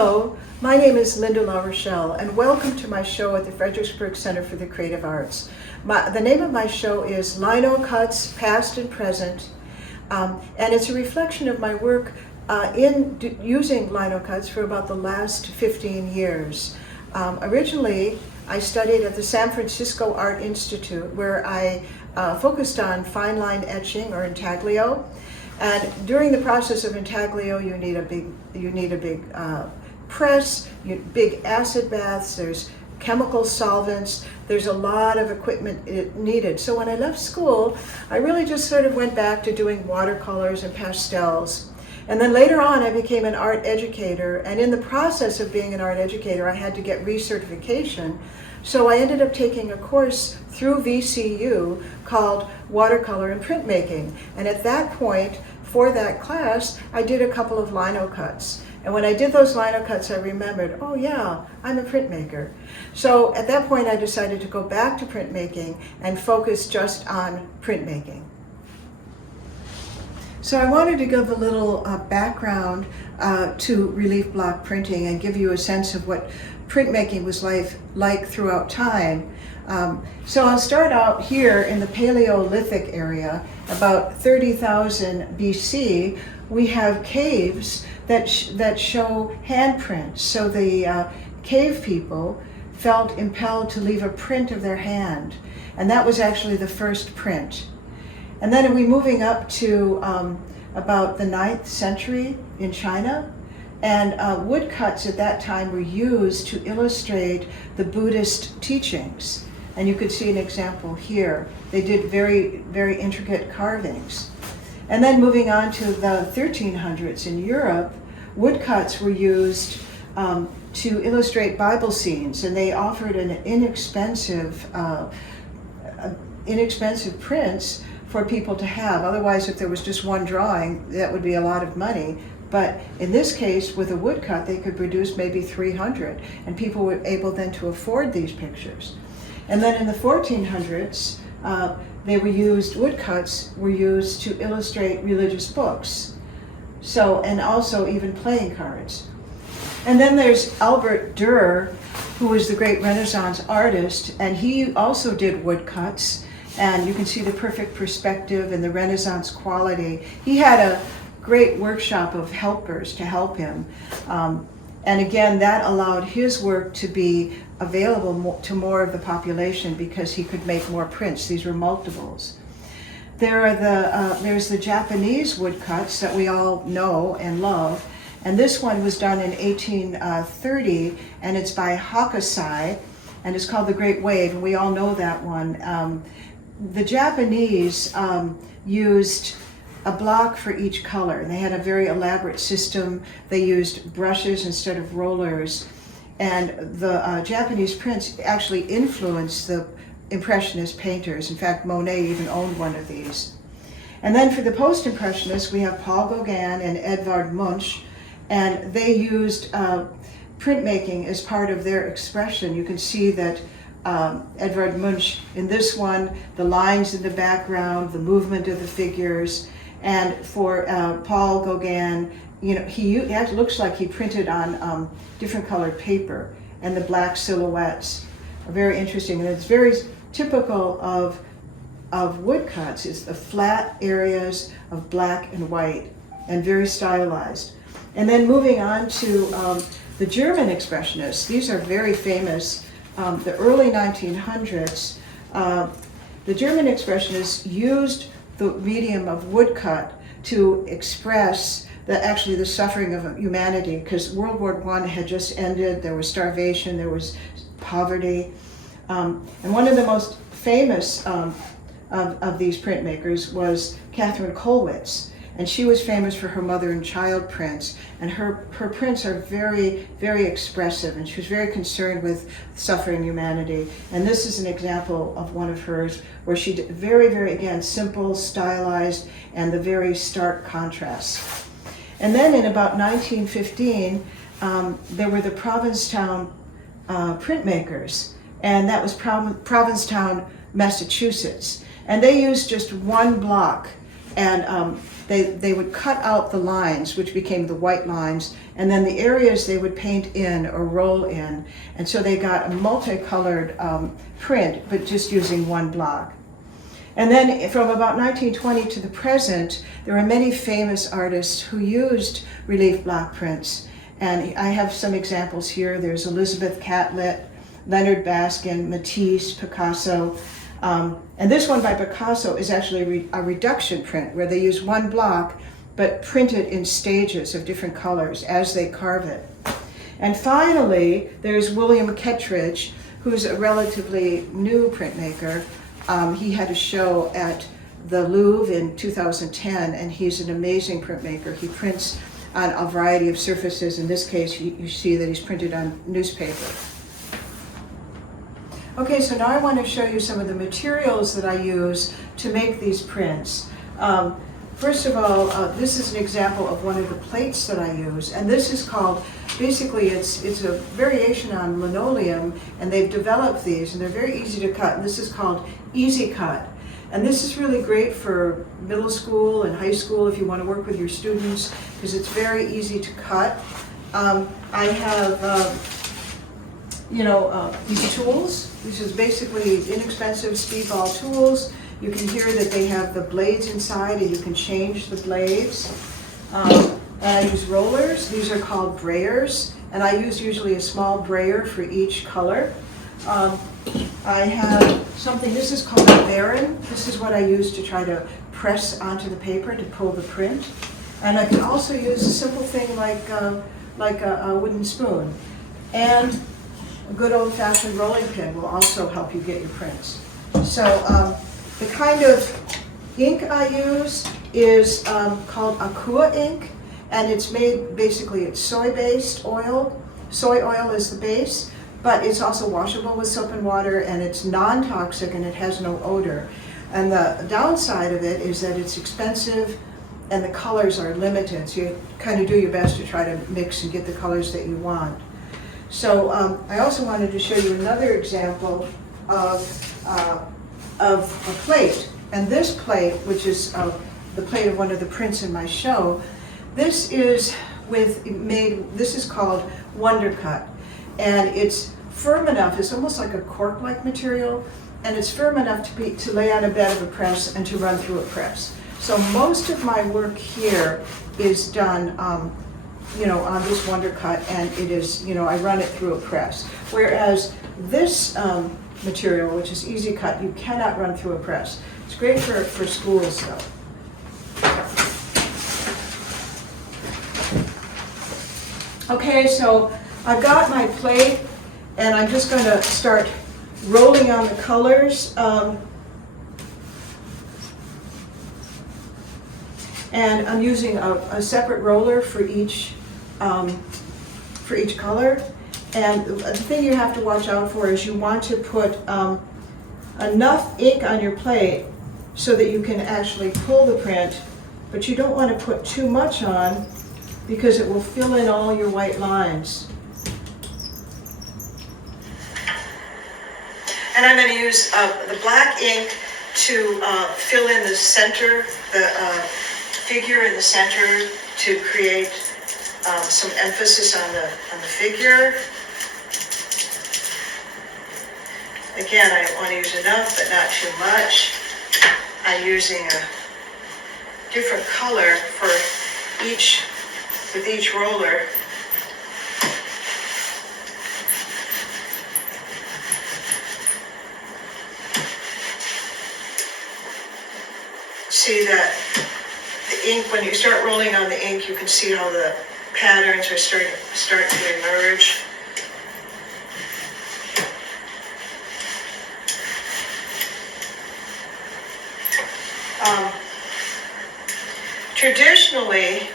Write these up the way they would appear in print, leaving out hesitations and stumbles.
Hello, my name is Linda Larochelle, and welcome to my show at the Fredericksburg Center for the Creative Arts. The name of my show is Lino Cuts, Past and Present, and it's a reflection of my work using lino cuts for about the last 15 years. Originally, I studied at the San Francisco Art Institute, where I focused on fine line etching, or intaglio. And during the process of intaglio, you need a big press, big acid baths. There's chemical solvents. There's a lot of equipment needed. So when I left school, I really just sort of went back to doing watercolors and pastels. And then later on, I became an art educator. And in the process of being an art educator, I had to get recertification. So I ended up taking a course through VCU called Watercolor and Printmaking. And at that point, for that class, I did a couple of lino cuts. And when I did those lino cuts, I remembered, oh yeah, I'm a printmaker. So at that point, I decided to go back to printmaking and focus just on printmaking. So I wanted to give a little background to relief block printing and give you a sense of what printmaking was like throughout time. So I'll start out here in the Paleolithic area, about 30,000 BC. We have caves that show handprints. So the cave people felt impelled to leave a print of their hand, and that was actually the first print. And then we're moving up to about the 9th century in China, and woodcuts at that time were used to illustrate the Buddhist teachings. And you could see an example here. They did very, very intricate carvings. And then moving on to the 1300s in Europe, woodcuts were used to illustrate Bible scenes, and they offered an inexpensive prints for people to have. Otherwise, if there was just one drawing, that would be a lot of money. But in this case, with a woodcut, they could produce maybe 300, and people were able then to afford these pictures. And then in the 1400s, woodcuts were used to illustrate religious books. So, and also even playing cards. And then there's Albert Dürer, who was the great Renaissance artist, and he also did woodcuts. And you can see the perfect perspective and the Renaissance quality. He had a great workshop of helpers to help him. And again, that allowed his work to be available to more of the population because he could make more prints. These were multiples. There's the Japanese woodcuts that we all know and love. And this one was done in 1830, and it's by Hokusai, and it's called The Great Wave, and we all know that one. The Japanese used a block for each color, and they had a very elaborate system. They used brushes instead of rollers, and the Japanese prints actually influenced the Impressionist painters. In fact, Monet even owned one of these. And then for the Post-Impressionists, we have Paul Gauguin and Edvard Munch, and they used printmaking as part of their expression. You can see that Edvard Munch, in this one, the lines in the background, the movement of the figures. And for Paul Gauguin, it looks like he printed on different colored paper, and the black silhouettes are very interesting. And it's very typical of woodcuts, is the flat areas of black and white, and very stylized. And then moving on to the German Expressionists, these are very famous. The early 1900s, the German Expressionists used the medium of woodcut to express the suffering of humanity, because World War I had just ended. There was starvation, there was poverty. And one of the most famous of these printmakers was Catherine Kollwitz. And she was famous for her mother and child prints, and her prints are very, very expressive, and she was very concerned with suffering humanity. And this is an example of one of hers where she did very, very, again, simple, stylized, and the very stark contrasts. And then in about 1915, there were the Provincetown printmakers, and that was Provincetown, Massachusetts. And they used just one block And they would cut out the lines, which became the white lines, and then the areas they would paint in or roll in. And so they got a multicolored print, but just using one block. And then from about 1920 to the present, there are many famous artists who used relief block prints. And I have some examples here. There's Elizabeth Catlett, Leonard Baskin, Matisse, Picasso. And this one by Picasso is actually a reduction print where they use one block but print it in stages of different colors as they carve it. And finally, there's William Kettridge, who's a relatively new printmaker. He had a show at the Louvre in 2010, and he's an amazing printmaker. He prints on a variety of surfaces. In this case, you see that he's printed on newspaper. Okay, so now I want to show you some of the materials that I use to make these prints. First of all, this is an example of one of the plates that I use, and this is called, basically it's a variation on linoleum, and they've developed these, and they're very easy to cut, and this is called Easy Cut. And this is really great for middle school and high school if you want to work with your students, because it's very easy to cut. I have these tools. This is basically inexpensive speedball tools. You can hear that they have the blades inside, and you can change the blades. And I use rollers. These are called brayers, and I use usually a small brayer for each color. I have something, this is called a baron. This is what I use to try to press onto the paper to pull the print. And I can also use a simple thing like a wooden spoon. And a good old-fashioned rolling pin will also help you get your prints. So the kind of ink I use is called Aqua ink, and it's made, basically it's soy-based oil. Soy oil is the base, but it's also washable with soap and water, and it's non-toxic, and it has no odor. And the downside of it is that it's expensive and the colors are limited, so you kind of do your best to try to mix and get the colors that you want. So I also wanted to show you another example of a plate. And this plate, which is the plate of one of the prints in my show, this is this is called Wonder Cut. And it's firm enough, it's almost like a cork-like material, and it's firm enough to lay on a bed of a press and to run through a press. So most of my work here is done on this Wonder Cut, and it is, I run it through a press. Whereas this material, which is Easy Cut, you cannot run through a press. It's great for schools though. Okay, so I've got my plate, and I'm just going to start rolling on the colors. And I'm using a separate roller for each color. And the thing you have to watch out for is you want to put enough ink on your plate so that you can actually pull the print, but you don't want to put too much on because it will fill in all your white lines. And I'm going to use the black ink to fill in the center, the figure in the center, to create some emphasis on the figure. Again, I want to use enough, but not too much. I'm using a different color with each roller. See that the ink, when you start rolling on the ink, you can see how the patterns are start to emerge. Traditionally,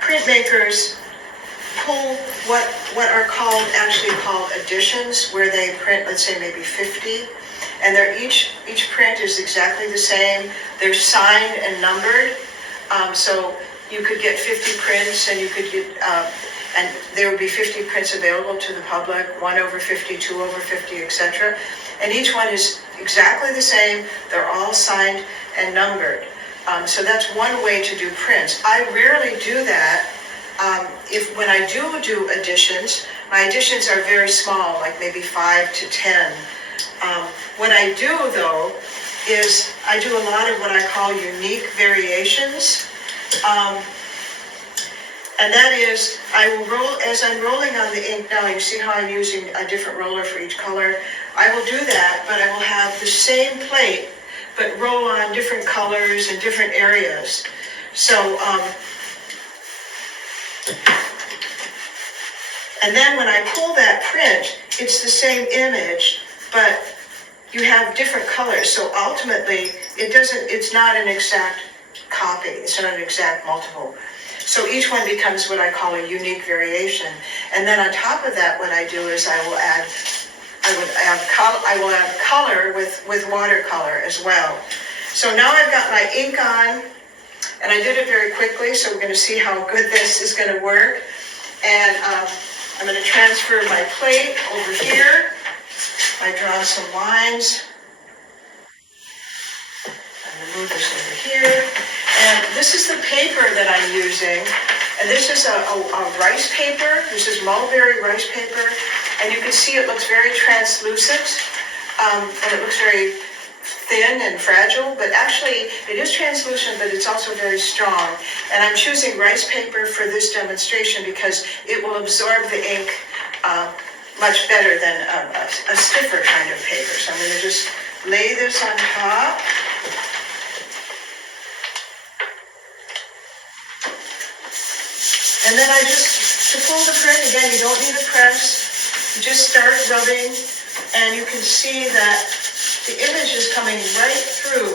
printmakers pull what are actually called editions, where they print, let's say, maybe 50, and each print is exactly the same. They're signed and numbered, so you could get 50 prints, and you could get, and there would be 50 prints available to the public, 1/50, 2/50, etc. And each one is exactly the same. They're all signed and numbered. So that's one way to do prints. I rarely do that. When I do editions, my editions are very small, like maybe 5 to 10. What I do though is I do a lot of what I call unique variations. And that is, I will roll, as I'm rolling on the ink now, you see how I'm using a different roller for each color. I will do that, but I will have the same plate, but roll on different colors and different areas. So, and then when I pull that print, it's the same image, but you have different colors. So ultimately, it's not an exact copy. It's not an exact multiple. So each one becomes what I call a unique variation. And then on top of that, what I do is I will add color with watercolor as well. So now I've got my ink on, and I did it very quickly, so we're going to see how good this is going to work. And I'm going to transfer my plate over here. I draw some lines. I'm going to move this over here. And this is the paper that I'm using. And this is a rice paper. This is mulberry rice paper. And you can see it looks very translucent. And it looks very thin and fragile. But actually, it is translucent, but it's also very strong. And I'm choosing rice paper for this demonstration because it will absorb the ink much better than a stiffer kind of paper. So I'm going to just lay this on top. And then to pull the print, again, you don't need a press. You just start rubbing, and you can see that the image is coming right through.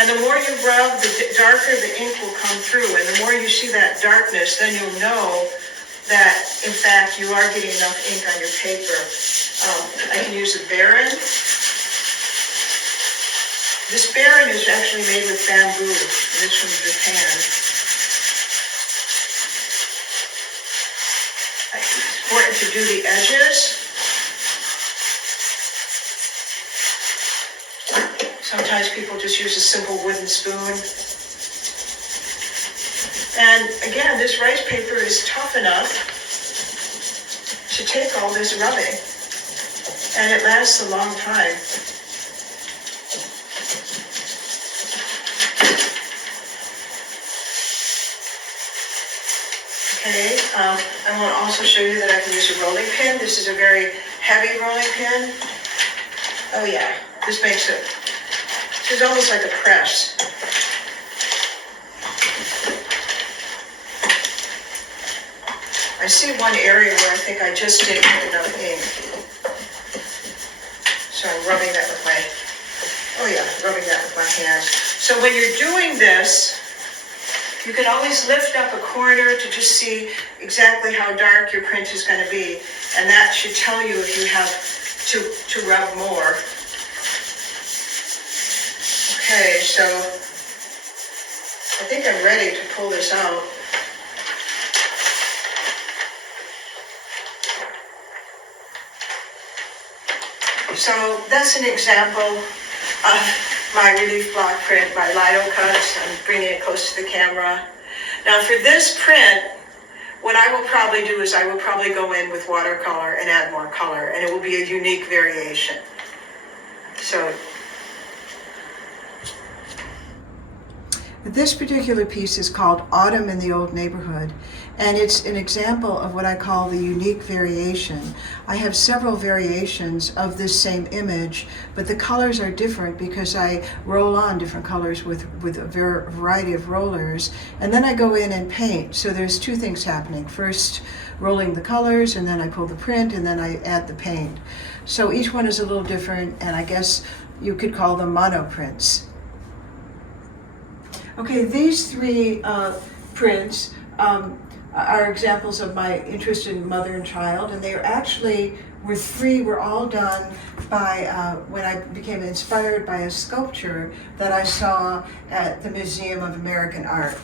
And the more you rub, the darker the ink will come through. And the more you see that darkness, then you'll know that, in fact, you are getting enough ink on your paper. I can use a Baron. This Baron is actually made with bamboo, and it's from Japan. It's important to do the edges. Sometimes people just use a simple wooden spoon. And again, this rice paper is tough enough to take all this rubbing, and it lasts a long time. Okay, I want to also show you that I can use a rolling pin. This is a very heavy rolling pin. Oh yeah, this is almost like a press. I see one area where I think I just didn't get enough ink. So I'm rubbing that with my hands. So when you're doing this, you can always lift up a corner to just see exactly how dark your print is going to be. And that should tell you if you have to rub more. Okay, so I think I'm ready to pull this out. So that's an example of my relief block print, my Lido cuts. I'm bringing it close to the camera. Now for this print, what I will probably do is I will probably go in with watercolor and add more color, and it will be a unique variation. So this particular piece is called Autumn in the Old Neighborhood, and it's an example of what I call the unique variation. I have several variations of this same image, but the colors are different because I roll on different colors with a variety of rollers, and then I go in and paint. So there's two things happening. First, rolling the colors, and then I pull the print, and then I add the paint. So each one is a little different, and I guess you could call them monoprints. Okay, these three prints are examples of my interest in mother and child, and they were all done by when I became inspired by a sculpture that I saw at the Museum of American Art.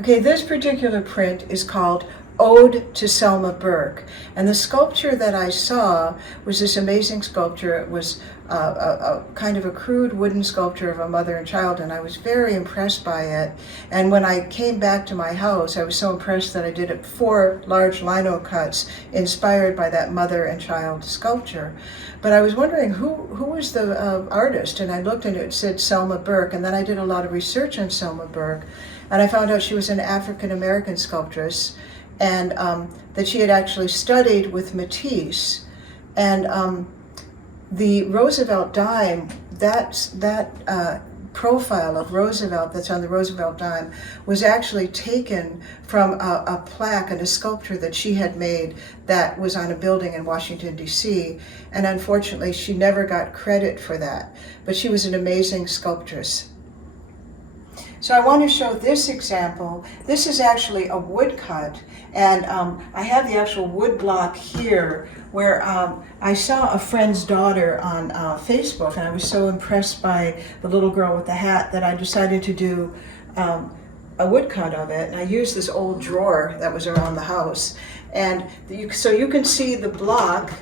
Okay, this particular print is called Ode to Selma Burke. And the sculpture that I saw was this amazing sculpture. It was a kind of a crude wooden sculpture of a mother and child, and I was very impressed by it. And when I came back to my house, I was so impressed that I did 4 large lino cuts inspired by that mother and child sculpture. But I was wondering who was the artist, and I looked and it said Selma Burke, and then I did a lot of research on Selma Burke, and I found out she was an African American sculptress, and that she had actually studied with Matisse. And the Roosevelt dime, that profile of Roosevelt that's on the Roosevelt dime was actually taken from a plaque and a sculpture that she had made that was on a building in Washington, D.C. And unfortunately, she never got credit for that. But she was an amazing sculptress. So I want to show this example. This is actually a woodcut, and I have the actual wood block here where I saw a friend's daughter on Facebook, and I was so impressed by the little girl with the hat that I decided to do a woodcut of it. And I used this old drawer that was around the house. And so you can see the block,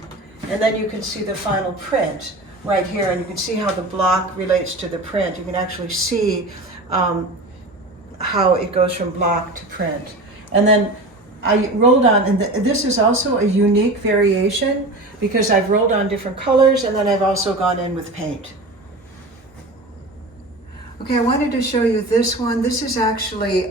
and then you can see the final print right here, and you can see how the block relates to the print. You can actually see how it goes from block to print. And then I rolled on, and this is also a unique variation because I've rolled on different colors, and then I've also gone in with paint. Okay, I wanted to show you this one. This is actually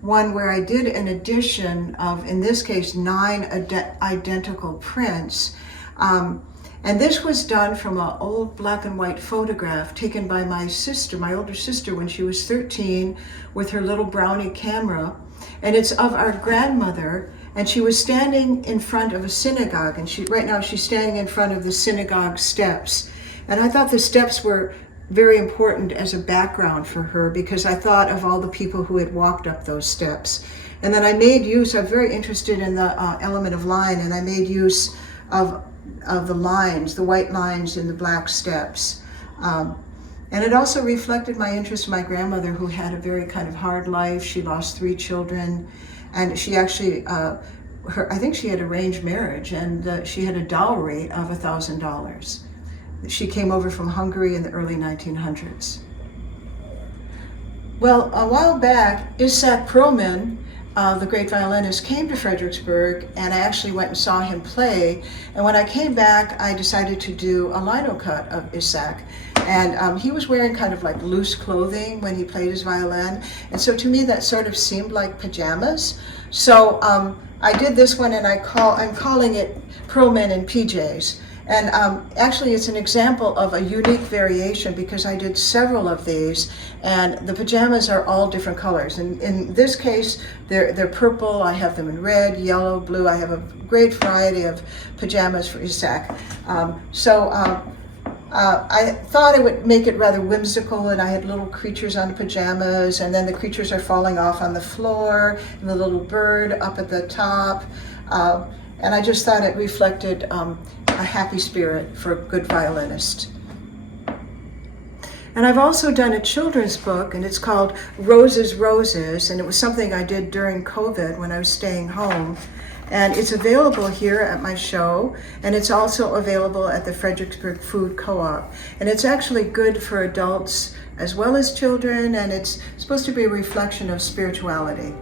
one where I did an addition of, in this case, 9 identical prints. And this was done from an old black and white photograph taken by my sister, my older sister, when she was 13 with her little brownie camera. And it's of our grandmother, and she was standing in front of a synagogue, and right now she's standing in front of the synagogue steps. And I thought the steps were very important as a background for her because I thought of all the people who had walked up those steps. And then I made use, I'm very interested in the element of line, and I made use of the lines, the white lines in the black steps. And it also reflected my interest in my grandmother, who had a very kind of hard life. She lost 3 children, and she actually, I think she had arranged marriage, and she had a dowry of $1,000. She came over from Hungary in the early 1900s. Well, a while back, Isaac Perlman, the great violinist, came to Fredericksburg, and I actually went and saw him play. And when I came back, I decided to do a lino cut of Isaac. And he was wearing kind of like loose clothing when he played his violin. And so to me, that sort of seemed like pajamas. So I did this one, and I'm calling it Perlman in PJs. And actually, it's an example of a unique variation because I did several of these, and the pajamas are all different colors. And in this case, they're purple. I have them in red, yellow, blue. I have a great variety of pajamas for Isaac. I thought I would make it rather whimsical, and I had little creatures on pajamas, and then the creatures are falling off on the floor, and the little bird up at the top. And I just thought it reflected a happy spirit for a good violinist. And I've also done a children's book, and it's called Roses, Roses, and it was something I did during COVID when I was staying home. And it's available here at my show, and it's also available at the Fredericksburg Food Co-op. And it's actually good for adults as well as children, and it's supposed to be a reflection of spirituality.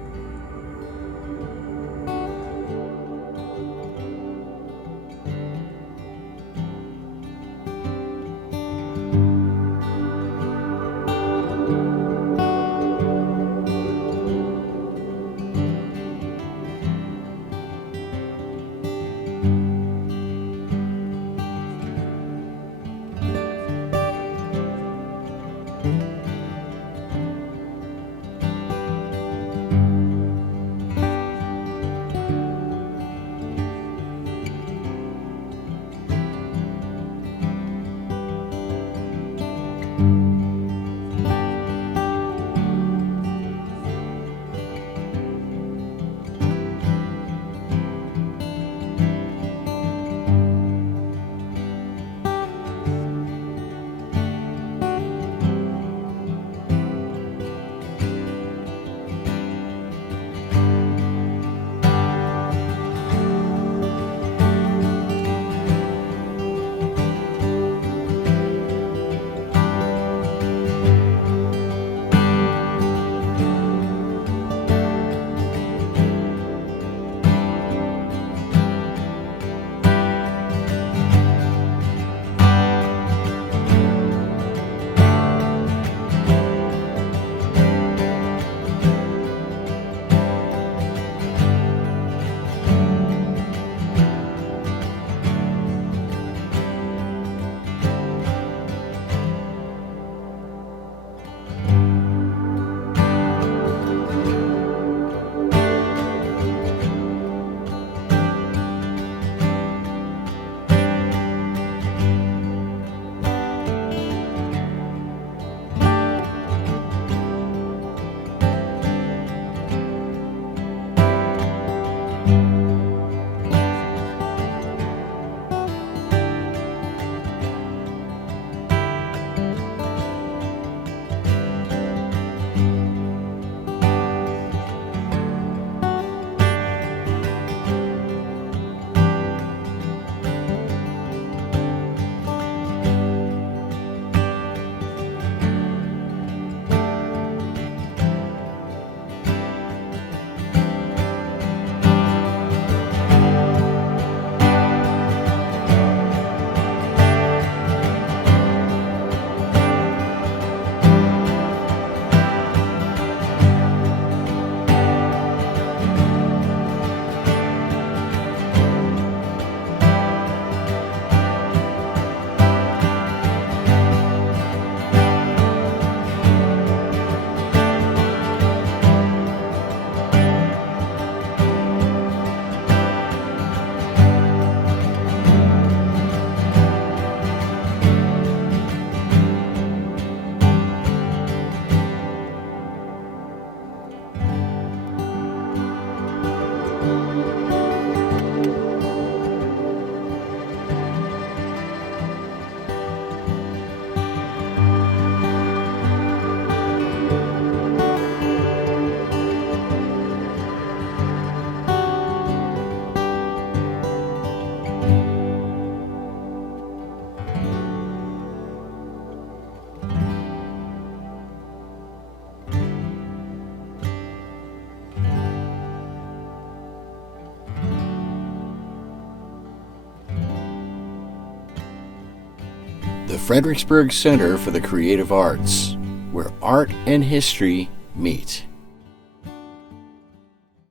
The Fredericksburg Center for the Creative Arts, where art and history meet.